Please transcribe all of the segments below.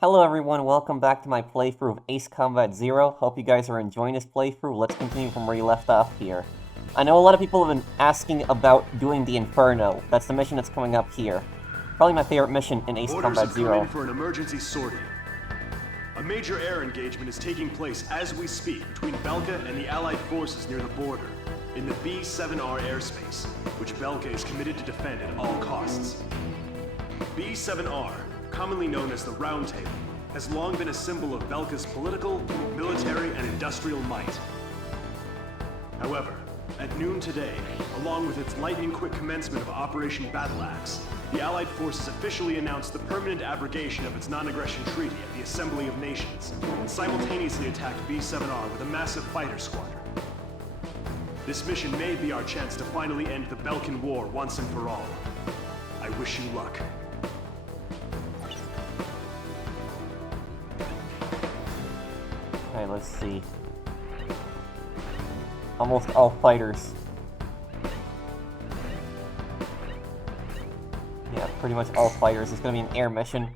Hello everyone, welcome back to my playthrough of Ace Combat Zero. Hope you guys are enjoying this playthrough. Let's continue from where you left off here. I know a lot of people have been asking about doing the Inferno. That's the mission that's coming up here. Probably my favorite mission in Ace Combat Zero. Orders have come in for an emergency sortie. A major air engagement is taking place as we speak between Belkan and the Allied forces near the border, in the B-7R airspace, which Belkan is committed to defend at all costs. B-7R, commonly known as the Round Table, has long been a symbol of Belkan's political, military, and industrial might. However, at noon today, along with its lightning-quick commencement of Operation Battle Axe, the Allied forces officially announced the permanent abrogation of its non-aggression treaty at the Assembly of Nations, and simultaneously attacked B-7R with a massive fighter squadron. This mission may be our chance to finally end the Belkan War once and for all. I wish you luck. Alright, let's see. Almost all fighters. Yeah, pretty much all fighters. It's gonna be an air mission.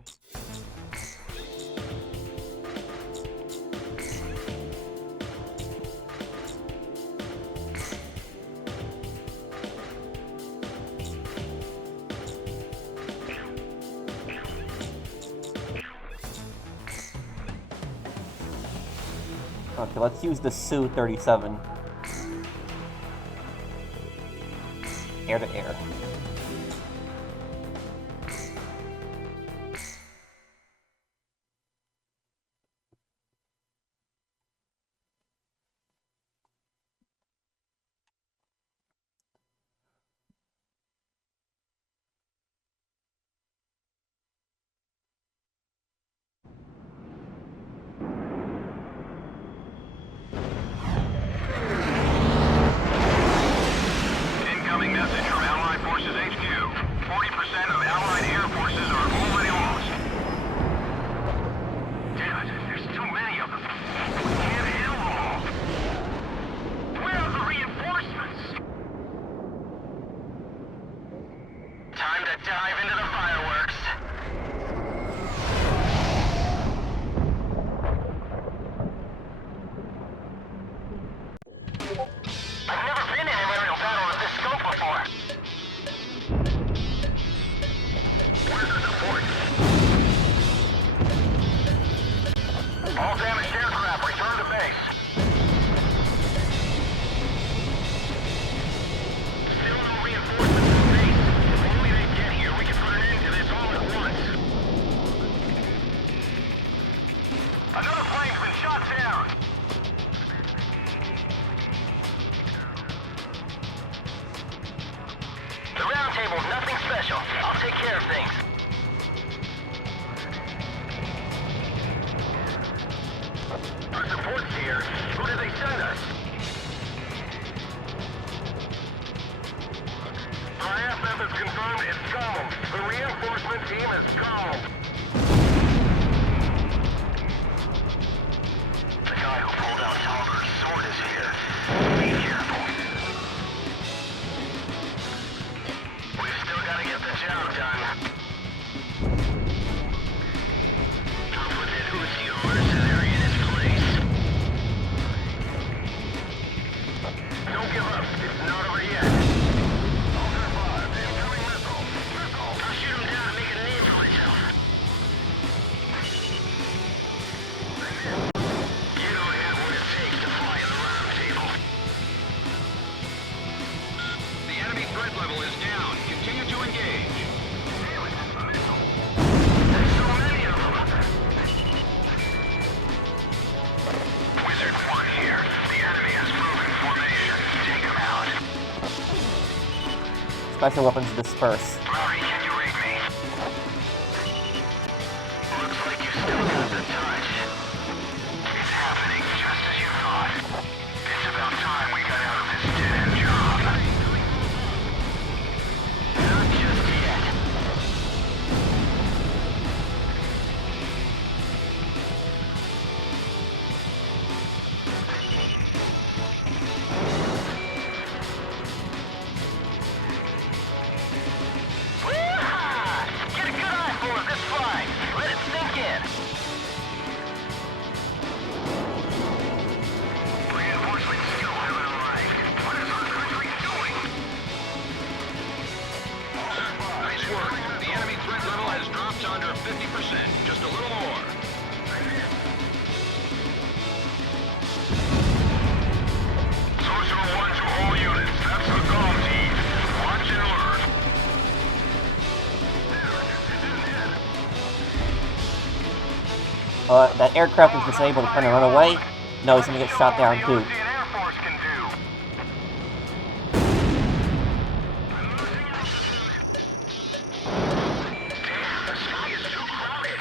Okay, let's use the Su-37. Air to air. Special weapons disperse. Can you read me? Looks like you still got the touch. It's happening just as you thought. It's about time we got out of this dead-end job. Not just yet. That aircraft is disabled, trying to run away. No, he's gonna get shot down too. The Air Force can do. The sky is too crowded.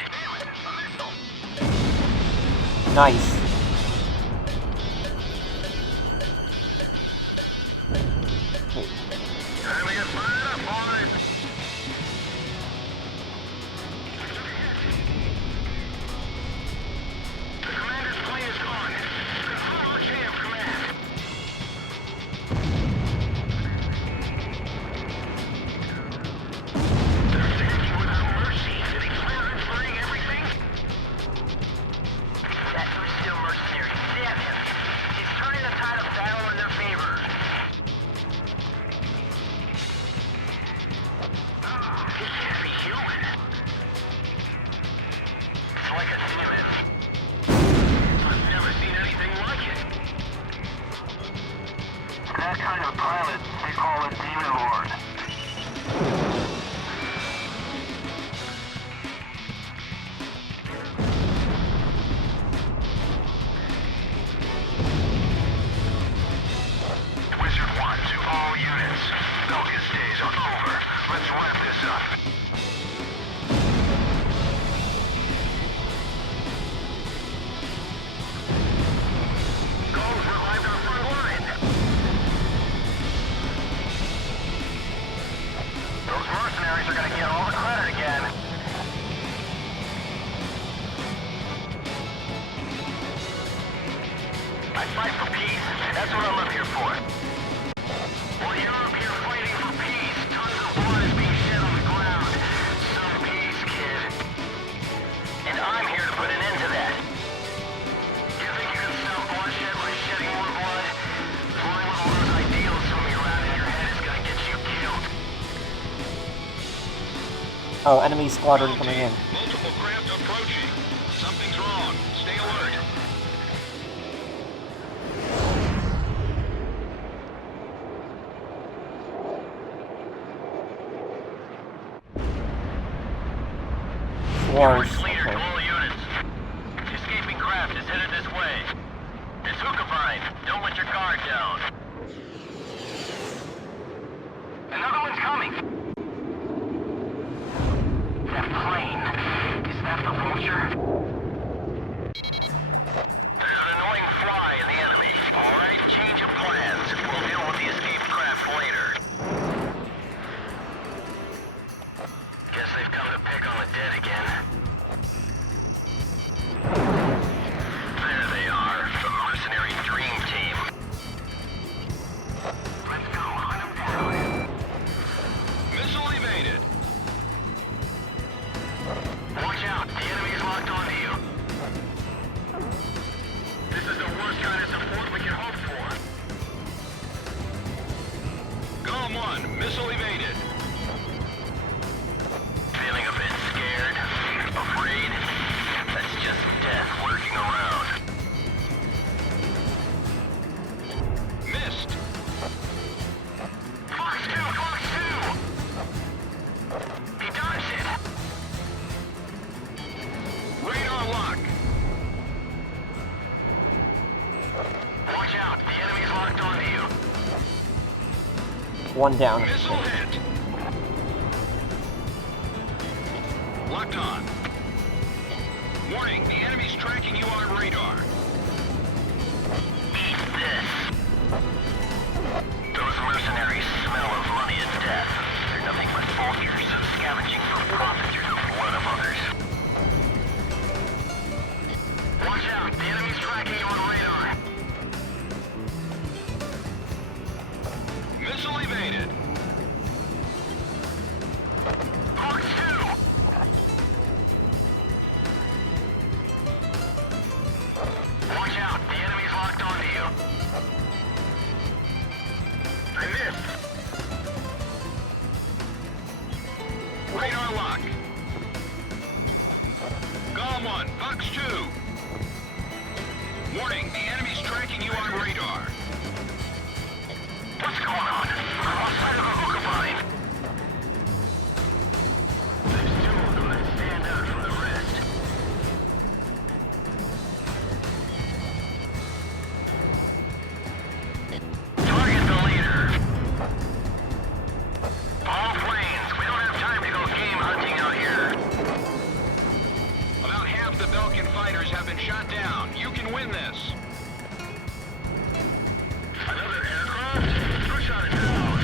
Nice. Time to get fired up, boys. The commander's plane is gone. Confirm our chain of command. They're attacking without mercy. Did he plan on firing everything? That was still mercenary. Damn him. He's turning the tide of battle in their favor. He can't be human. It's like a demon. I've never seen anything like it. That kind of pilot, they call a demon lord. Wizard 1 to all units. Belkan's days are over. Let's wrap this up. Galm's revived our front line. Those mercenaries are gonna get all the credit again. I fight for peace. That's what I'm up here for. While you're up here fighting for peace, tons of blood is being shed on the ground. Some peace, kid. And I'm here to put an end to that. You think you can stop bloodshed by shedding more blood? Flying with all those ideals swimming around in your head is gonna get you killed. Oh, enemy squadron coming in. Multiple craft approaching. Something's wrong. Stay alert. Swarms. Clear to Okay. all units. The escaping craft is headed this way. It's Hookabine. Don't let your guard down. Another one's coming. That plane. Is that the vulture? There's an annoying fly in the enemy. All right, change of plans. We'll deal with the escaped craft later. Guess they've come to pick on the dead again. There they are, the mercenary dream team. Let's go hunt them down. Missile evaded. Watch out, the enemy is locked onto you. This is the worst kind of support we can hope for. Galm 1, missile evaded. Feeling a bit scared? Afraid? That's just death lurking around. Missed! Fox 2! Fox 2! He dodged it! Radar lock! Watch out, the enemy's locked onto you. One down. Missile hit! Locked on. Warning, the enemy's tracking you on radar. Eat this. Those mercenaries smell of money and death. They're nothing but vultures, scavenging for profit through the blood of others. Watch out, the enemy's tracking you on radar. Missile evaded. Fox 2! Watch out, the enemy's locked onto you. I missed. Radar lock. Galm 1, Fox 2. Warning, the enemy's tracking you on radar. What's going on? I'm outside of a Hookabine. There's two of them that stand out from the rest. the Belkan fighters have been shot down. You can win this. Another aircraft? Who shot it down?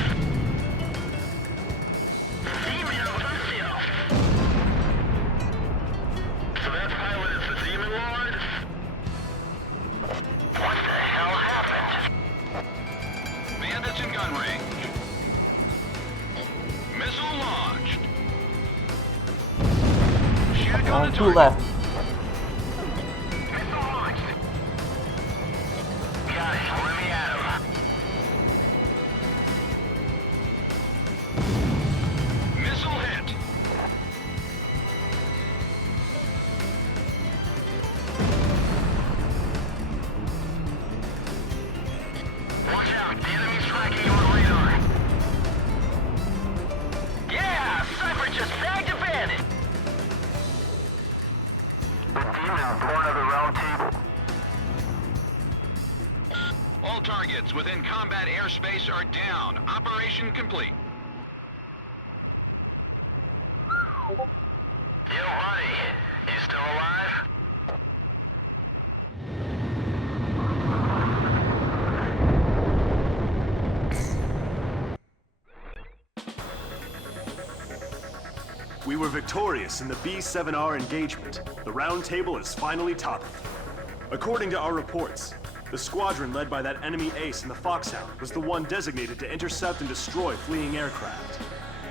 So that pilot is the Demon Lord? What the hell happened? Bandits in gun range. Missile launched. Shack on the Two target. left. Missile launched. Got it. Let me at him. Missile hit. Watch out. The enemy's tracking you on radar. Yeah! Cipher just bagged a bandit! The demon born of the round table. All targets within combat airspace are down. Operation complete. Yo, buddy. You still alive? We were victorious in the B-7R engagement. The round table is finally toppled. According to our reports, the squadron led by that enemy ace in the Foxhound was the one designated to intercept and destroy fleeing aircraft.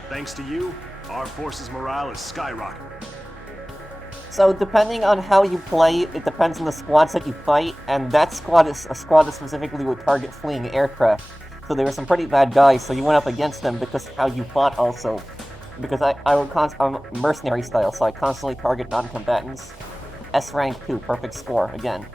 Thanks to you, our forces' morale is skyrocketing. So depending on how you play, it depends on the squads that you fight, and that squad is a squad that specifically would target fleeing aircraft. So there were some pretty bad guys, so you went up against them because how you fought also. Because I'm mercenary style, so I constantly target non-combatants. S rank 2, perfect score, again.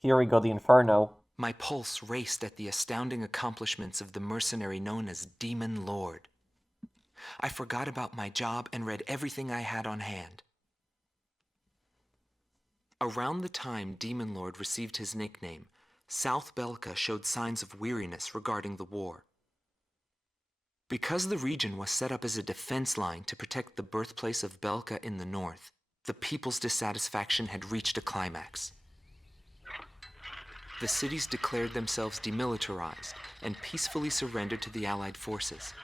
Here we go, the Inferno. My pulse raced at the astounding accomplishments of the mercenary known as Demon Lord. I forgot about my job and read everything I had on hand. Around the time Demon Lord received his nickname, South Belka showed signs of weariness regarding the war. Because the region was set up as a defense line to protect the birthplace of Belka in the north, the people's dissatisfaction had reached a climax. The cities declared themselves demilitarized and peacefully surrendered to the Allied forces.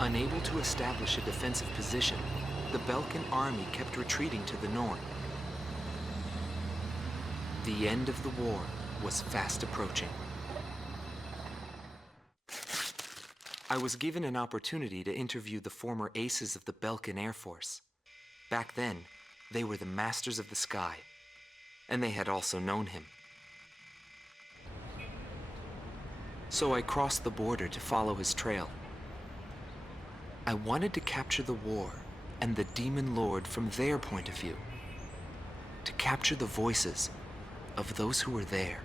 Unable to establish a defensive position, the Belkan army kept retreating to the north. The end of the war was fast approaching. I was given an opportunity to interview the former aces of the Belkan Air Force. Back then, they were the masters of the sky, and they had also known him. So I crossed the border to follow his trail. I wanted to capture the war and the Demon Lord from their point of view, to capture the voices of those who were there.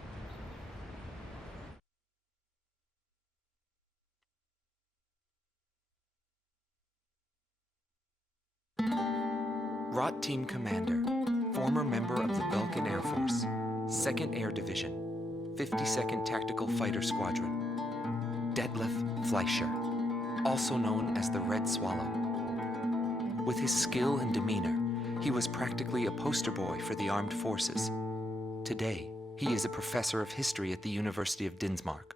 Rot Team Commander, former member of the Belkan Air Force, 2nd Air Division, 52nd Tactical Fighter Squadron, Detlef Fleischer, also known as the Red Swallow. With his skill and demeanor, he was practically a poster boy for the armed forces. Today, he is a professor of history at the University of Dinsmark.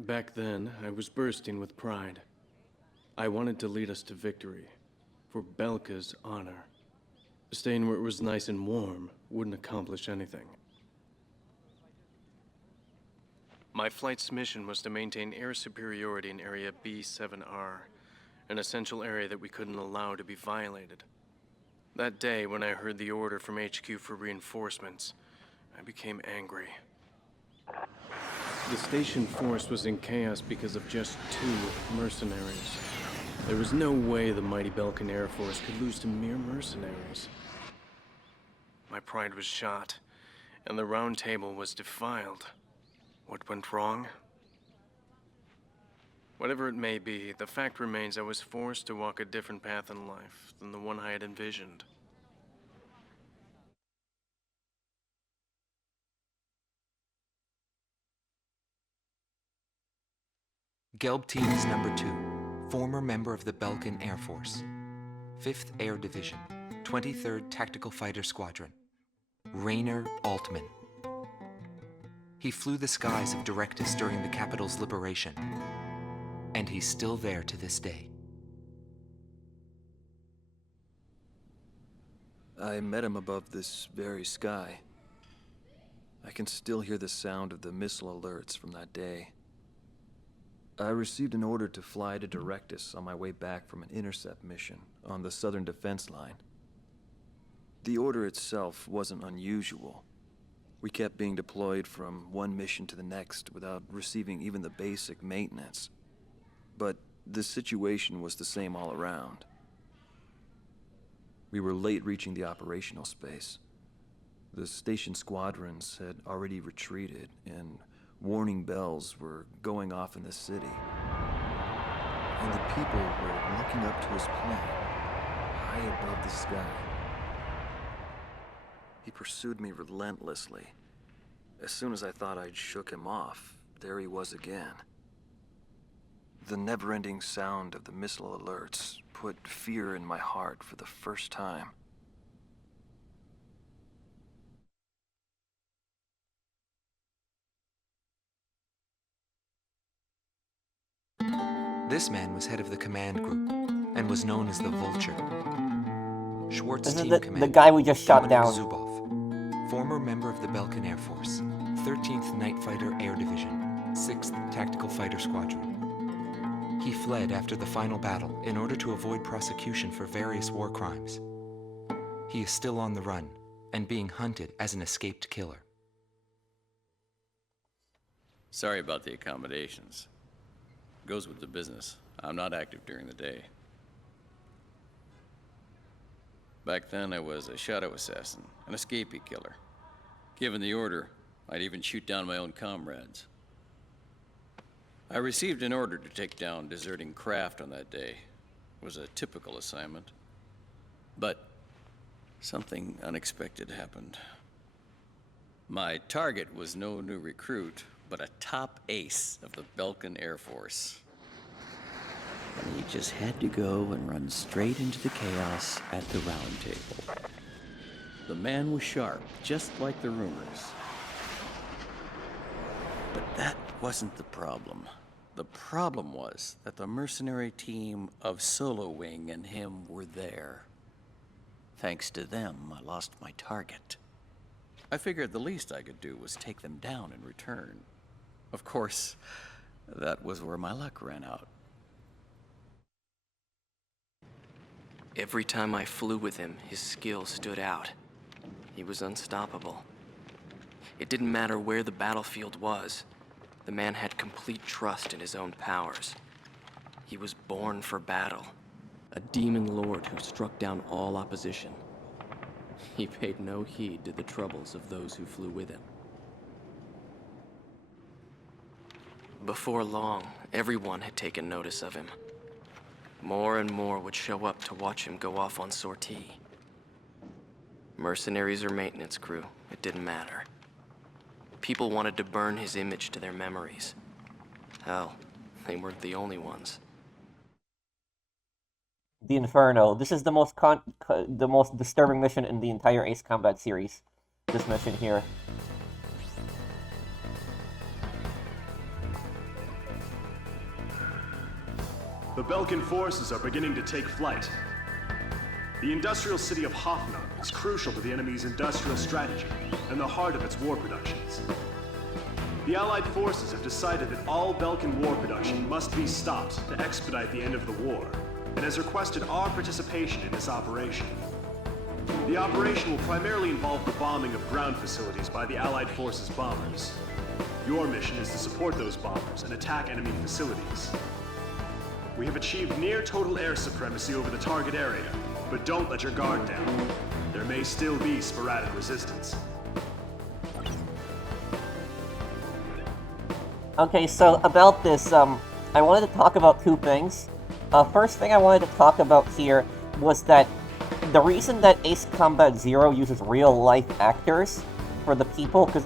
Back then, I was bursting with pride. I wanted to lead us to victory, for Belka's honor. Staying where it was nice and warm wouldn't accomplish anything. My flight's mission was to maintain air superiority in Area B-7R, an essential area that we couldn't allow to be violated. That day, when I heard the order from HQ for reinforcements, I became angry. The station force was in chaos because of just 2 mercenaries. There was no way the mighty Belkan Air Force could lose to mere mercenaries. My pride was shot, and the round table was defiled. What went wrong? Whatever it may be, the fact remains I was forced to walk a different path in life than the one I had envisioned. Gelb Team is number 2, former member of the Belkan Air Force, 5th Air Division, 23rd Tactical Fighter Squadron, Rainer Altman. He flew the skies of Directus during the capital's liberation, and he's still there to this day. I met him above this very sky. I can still hear the sound of the missile alerts from that day. I received an order to fly to Directus on my way back from an intercept mission on the southern defense line. The order itself wasn't unusual. We kept being deployed from one mission to the next without receiving even the basic maintenance. But the situation was the same all around. We were late reaching the operational space. The station squadrons had already retreated, and warning bells were going off in the city. And the people were looking up to his plane, high above the sky. He pursued me relentlessly. As soon as I thought I'd shook him off, there he was again. The never-ending sound of the missile alerts put fear in my heart for the first time. This man was head of the command group and was known as the Vulture. Schwartz This is team the commander, guy we just shot Commander down. Zubov, former member of the Belkan Air Force, 13th Night Fighter Air Division, 6th Tactical Fighter Squadron. He fled after the final battle in order to avoid prosecution for various war crimes. He is still on the run and being hunted as an escaped killer. Sorry about the accommodations. Goes with the business. I'm not active during the day. Back then, I was a shadow assassin, an escapee killer. Given the order, I'd even shoot down my own comrades. I received an order to take down deserting craft on that day. It was a typical assignment. But something unexpected happened. My target was no new recruit, but a top ace of the Belkan Air Force. And he just had to go and run straight into the chaos at the round table. The man was sharp, just like the rumors. But that wasn't the problem. The problem was that the mercenary team of Solo Wing and him were there. Thanks to them, I lost my target. I figured the least I could do was take them down in return. Of course, that was where my luck ran out. Every time I flew with him, his skill stood out. He was unstoppable. It didn't matter where the battlefield was. The man had complete trust in his own powers. He was born for battle. A demon lord who struck down all opposition. He paid no heed to the troubles of those who flew with him. Before long, everyone had taken notice of him. More and more would show up to watch him go off on sortie. Mercenaries or maintenance crew, it didn't matter. People wanted to burn his image to their memories. Hell, they weren't the only ones. The Inferno. This is the most the most disturbing mission in the entire Ace Combat series. This mission here. The Belkan forces are beginning to take flight. The industrial city of Hoffnung is crucial to the enemy's industrial strategy and the heart of its war productions. The Allied forces have decided that all Belkan war production must be stopped to expedite the end of the war, and has requested our participation in this operation. The operation will primarily involve the bombing of ground facilities by the Allied forces' bombers. Your mission is to support those bombers and attack enemy facilities. We have achieved near total air supremacy over the target area, but don't let your guard down. There may still be sporadic resistance. Okay, so about this, I wanted to talk about two things. First thing I wanted to talk about here was that the reason that Ace Combat Zero uses real-life actors for the people, because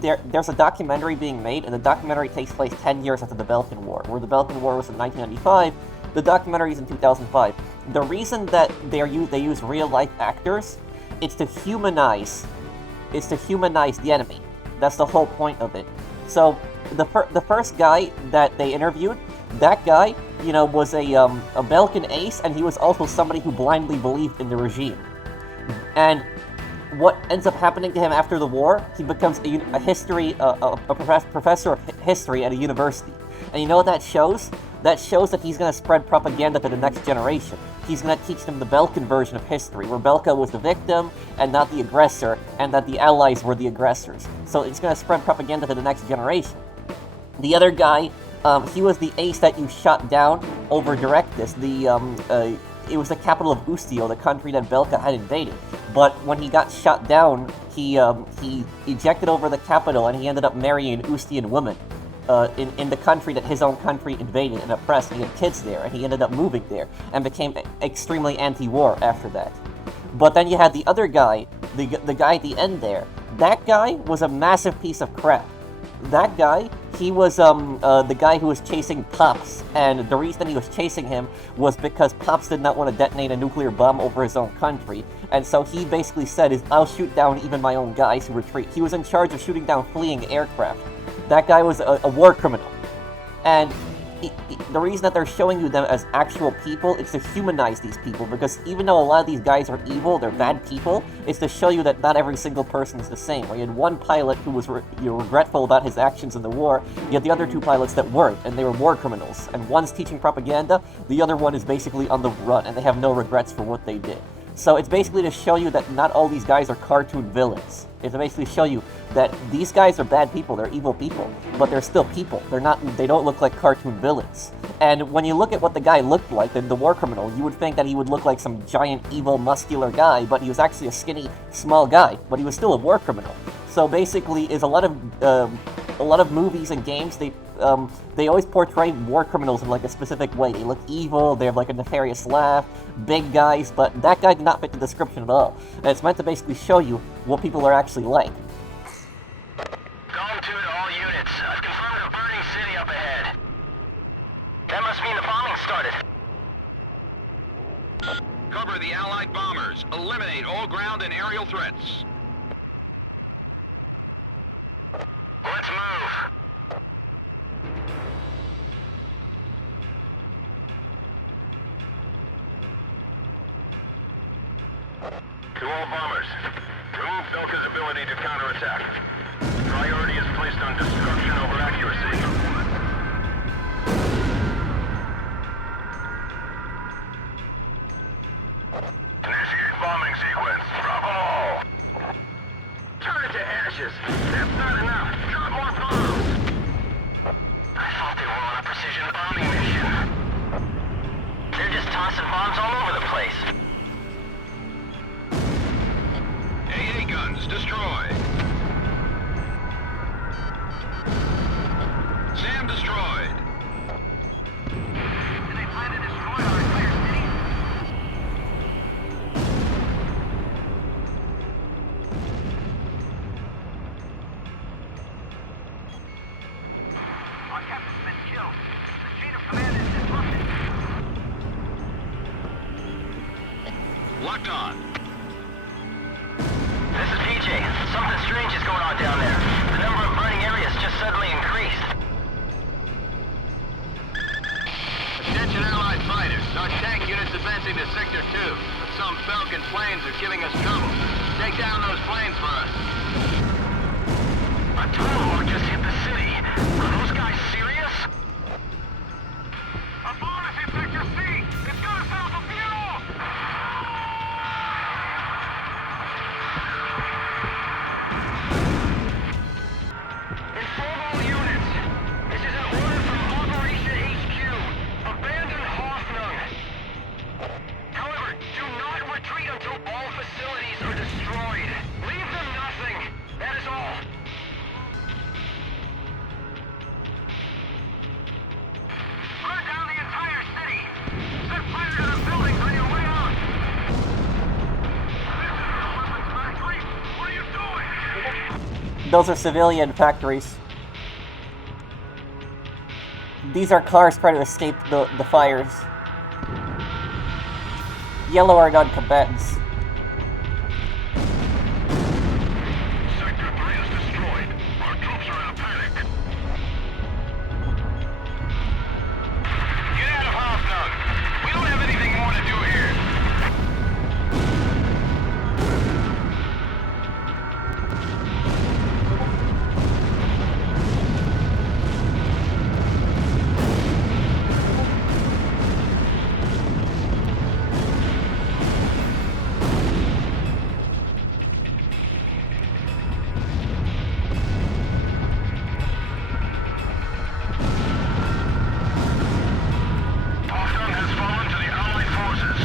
there's a documentary being made, and the documentary takes place 10 years after the Belkan War, where the Belkan War was in 1995, the documentary is in 2005. The reason that they use real-life actors, it's to humanize the enemy. That's the whole point of it. So the first guy that they interviewed, that guy, you know, was a Belkan ace, and he was also somebody who blindly believed in the regime. And what ends up happening to him after the war, he becomes a professor of history at a university. And you know what that shows? That shows that he's going to spread propaganda to the next generation. He's going to teach them the Belkan version of history, where Belka was the victim and not the aggressor, and that the Allies were the aggressors. So it's going to spread propaganda to the next generation. The other guy, he was the ace that you shot down over Directus. It was the capital of Ustio, the country that Belka had invaded. But when he got shot down, he ejected over the capital, and he ended up marrying an Ustian woman in the country that his own country invaded and oppressed. And he had kids there, and he ended up moving there and became extremely anti-war after that. But then you had the other guy, the guy at the end there. That guy was a massive piece of crap. That guy, he was the guy who was chasing Pops, and the reason he was chasing him was because Pops did not want to detonate a nuclear bomb over his own country, and so he basically said, I'll shoot down even my own guys who retreat. He was in charge of shooting down fleeing aircraft. That guy was a war criminal, and the reason that they're showing you them as actual people is to humanize these people, because even though a lot of these guys are evil, they're bad people, it's to show you that not every single person is the same. We had one pilot who was regretful about his actions in the war, you had the other two pilots that weren't, and they were war criminals. And one's teaching propaganda, the other one is basically on the run, and they have no regrets for what they did. So it's basically to show you that not all these guys are cartoon villains. It's to basically show you that these guys are bad people, they're evil people, but they're still people. They don't look like cartoon villains. And when you look at what the guy looked like, the war criminal, you would think that he would look like some giant, evil, muscular guy, but he was actually a skinny, small guy, but he was still a war criminal. So basically, is a lot of movies and games, they always portray war criminals in like a specific way. They look evil, they have like a nefarious laugh, big guys, but that guy did not fit the description at all. And it's meant to basically show you what people are actually like. Galm 2 to all units. I've confirmed a burning city up ahead. That must mean the bombing started. Cover the Allied bombers. Eliminate all ground and aerial threats. Let's move. To all bombers, remove Belka's ability to counterattack. Priority is placed on destruction over accuracy. Initiate bombing sequence. Drop them all. Turn it to ashes. That's not enough. Drop more bombs. I thought they were on a precision bombing mission. They're just tossing bombs all over the place. AA guns destroyed. SAM destroyed. Do they plan to destroy our entire city? Our captain's been killed. The chain of command is disrupted. Locked on. This is PJ. Something strange is going on down there. The number of burning areas just suddenly increased. Attention Allied fighters. Our tank unit's advancing to Sector 2. But some Belkan planes are giving us trouble. Take down those planes for us. A tomahawk just hit the city. Are those guys serious? A bomb has hit Sector C! It's gonna sell some fuel! Inform all units. This is an order from Operation HQ. Abandon Hoffnung. However, do not retreat until all facilities are destroyed. Leave them nothing. That is all. Those are civilian factories. These are cars trying to escape the fires. Yellow are non-combatants. Sector 3 is destroyed. Our troops are in a panic. Get out of Hosnug. We don't have anything more to do here. Hosnug has fallen to the Allied forces.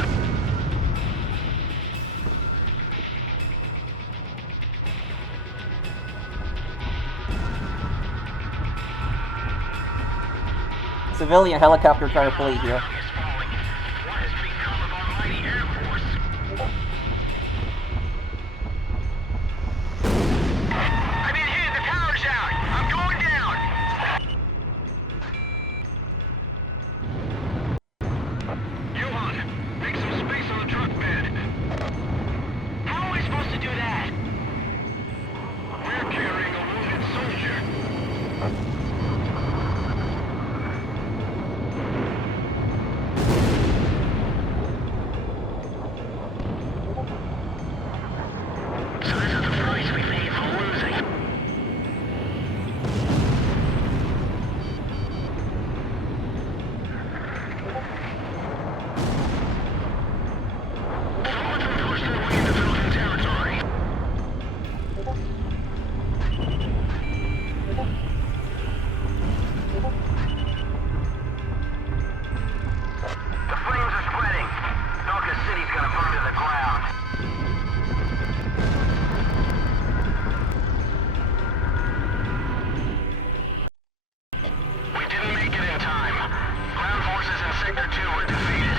Civilian helicopter trying to flee here. Is falling. What has become of our mighty Air Force? I've been hit. The power's out. I'm going down. Johan, make some space on the truck bed. How am I supposed to do that? We're carrying a wounded soldier. So this is the price we paid for losing. Someone's been pushed their way into Belkan territory. The flames are spreading. Belkan City's gonna burn to the ground. We didn't make it in time. Ground forces in Sector 2 were defeated.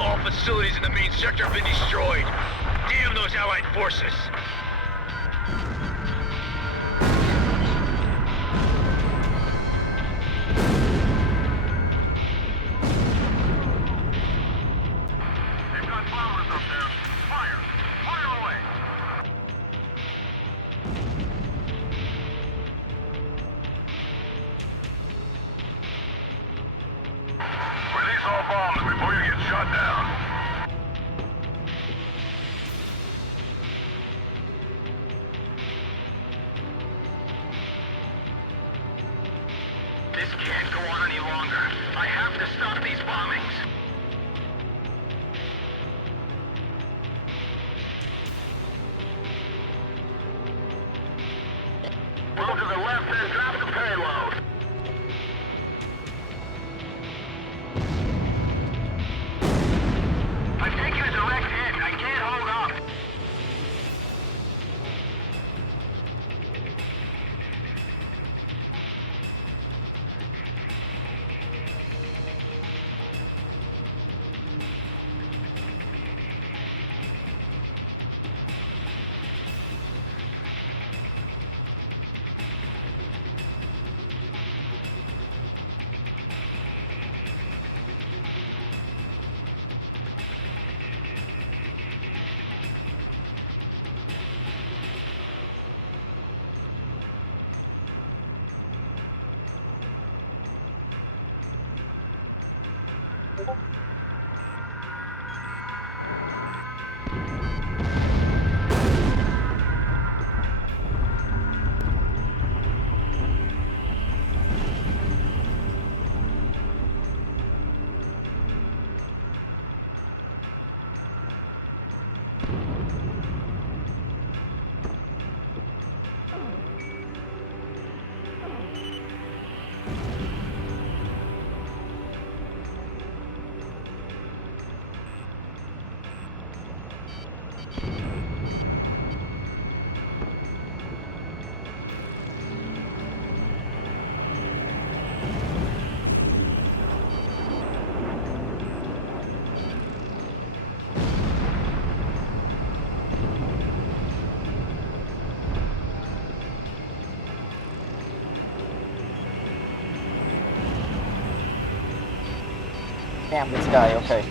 All facilities in the main sector have been destroyed. Damn those Allied forces! They've got bombers up there. Fire! Fire away! Release all bombs before you get shot down. This can't go on any longer. I have to stop these bombings. Move to the left and drop the payload. I'm taking a direct hit. I can't hold up. Damn, this guy, okay.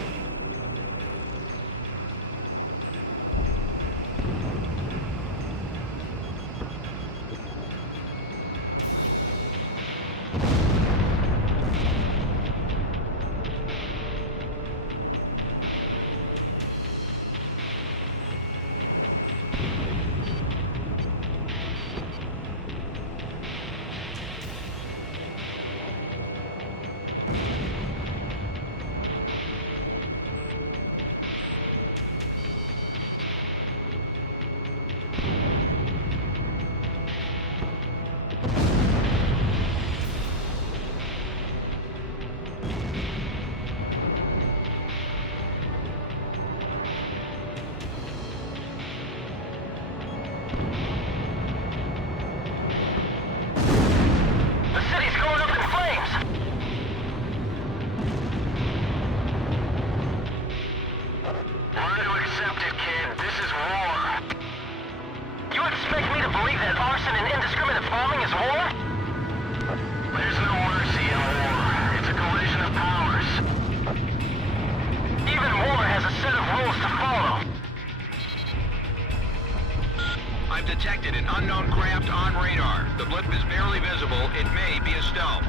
Detected an unknown craft on radar. The blip is barely visible. It may be a stealth.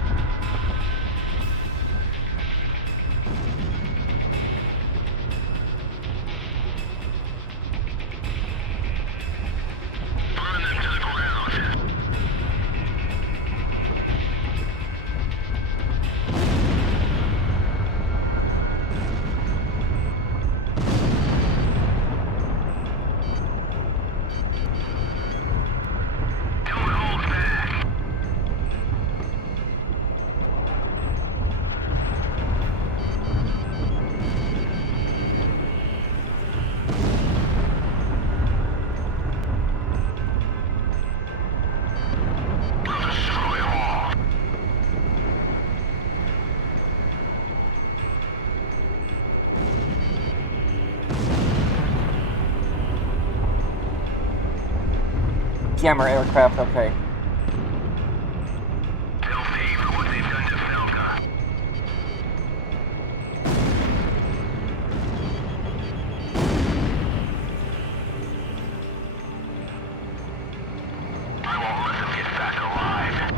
Burn them to the ground. Jammer aircraft, okay. They'll pay for what they've done to Belka. I won't let them get back alive.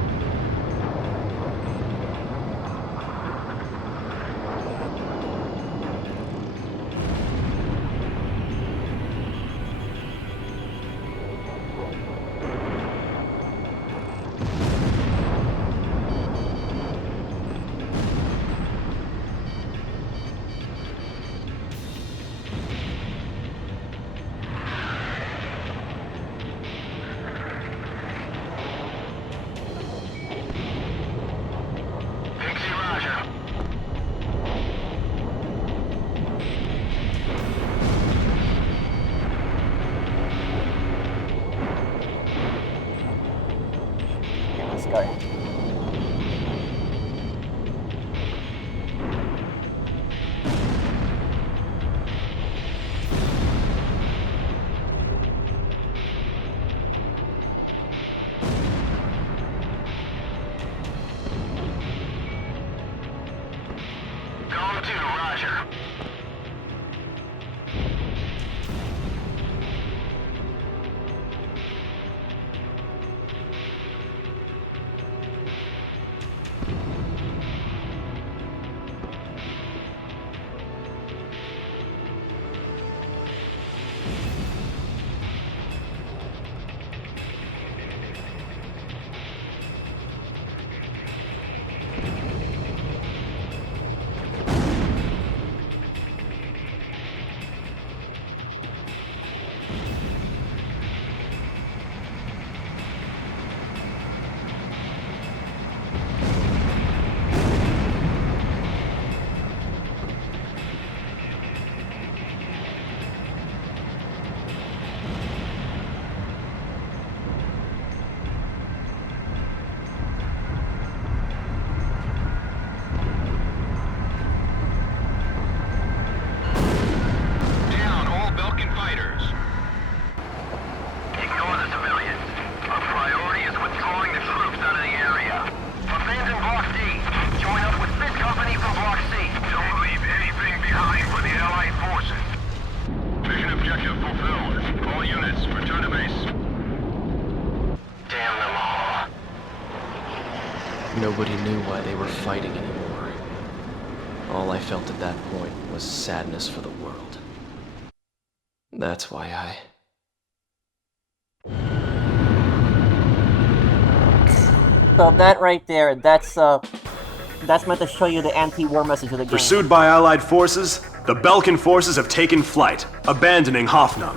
This guy. Galm 2, roger. Nobody knew why they were fighting anymore. All I felt at that point was sadness for the world. That's why I... So that right there, that's meant to show you the anti-war message of the game. Pursued by Allied forces, the Belkan forces have taken flight, abandoning Hoffnung.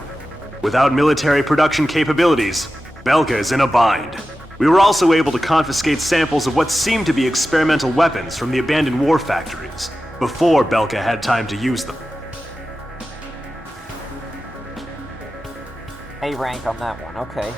Without military production capabilities, Belka is in a bind. We were also able to confiscate samples of what seemed to be experimental weapons from the abandoned war factories, before Belka had time to use them. A rank on that one, okay.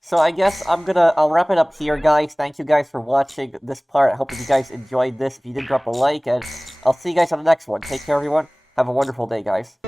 So I guess I'll wrap it up here, guys. Thank you guys for watching this part. I hope you guys enjoyed this. If you did, drop a like, and I'll see you guys on the next one. Take care, everyone. Have a wonderful day, guys.